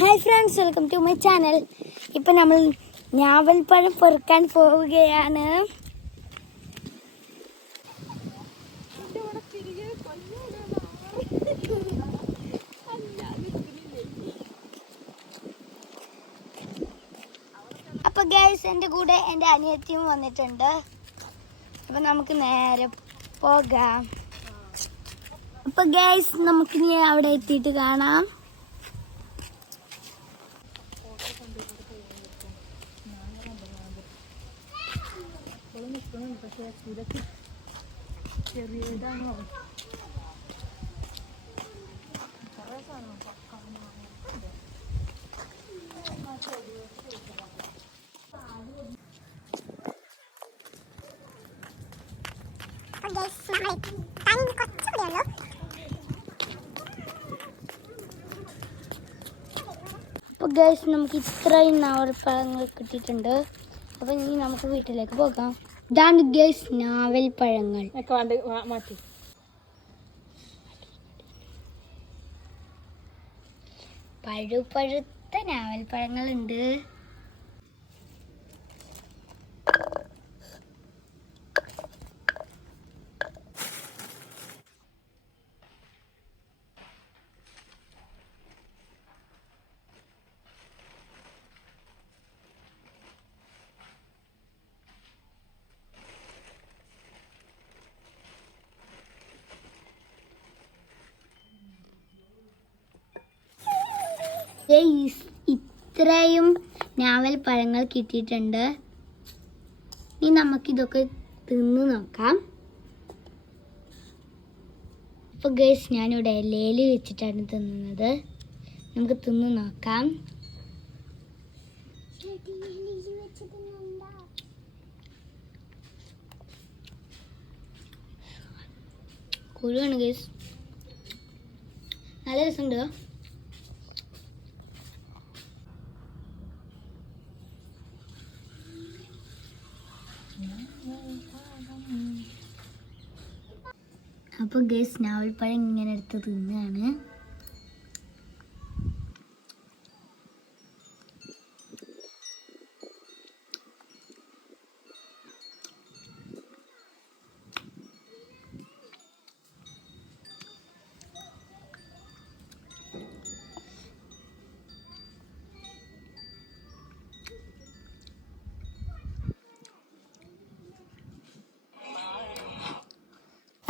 Hi friends welcome to my channel ഇപ്പം നമ്മൾ ഞാവൽപ്പഴം പെറുക്കാൻ പോവുകയാണ്. അപ്പം ഗൈസ് എന്റെ കൂടെ എന്റെ അനിയത്തിയും വന്നിട്ടുണ്ട്. അപ്പം നമുക്ക് നേരെ പോകാം. അപ്പം ഗൈസ് നമുക്കിനി അവിടെ എത്തിയിട്ട് കാണാം. അപ്പോൾ ഗൈസ് നമുക്ക് ഇത്രയും നാവൽപ്പഴങ്ങൾ കിട്ടിയിട്ടുണ്ട്. അപ്പോൾ ഇനി നമുക്ക് വീട്ടിലേക്ക് പോകാം. ഇതാണ് ഗൈസ് നാവൽ പഴങ്ങൾ. മാറ്റി പഴുപഴുത്ത നാവൽപ്പഴങ്ങളുണ്ട് ഗൈസ് ഇത്രയും നാവൽ പഴങ്ങൾ കിട്ടിയിട്ടുണ്ട്. ഇനി നമുക്കിതൊക്കെ തിന്ന് നോക്കാം. അപ്പോൾ ഗേഴ്സ് ഞാനിവിടെ ഇലയിൽ വെച്ചിട്ടാണ് തിന്നുന്നത്. നമുക്ക് തിന്ന് നോക്കാം. കുഴുവാണ് ഗേഴ്സ് നല്ല രസമുണ്ട്? അപ്പോൾ ഗേസ് നാവൽപ്പഴം ഇങ്ങനെ എടുത്ത് തിന്നുകയാണ്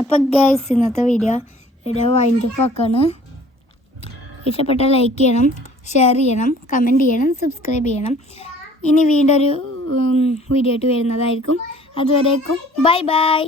അപ്പം ഗൈസ് ഇന്നത്തെ വീഡിയോ വീഡിയോ വൈൻഡ് അപ്പ് ആക്കാണ്. ഇഷ്ടപ്പെട്ട ലൈക്ക് ചെയ്യണം ഷെയർ ചെയ്യണം കമന്റ് ചെയ്യണം സബ്സ്ക്രൈബ് ചെയ്യണം. ഇനി വീണ്ടും ഒരു വീഡിയോ ആയിട്ട് വരുന്നതായിരിക്കും. അതുവരേക്കും ബൈ ബൈ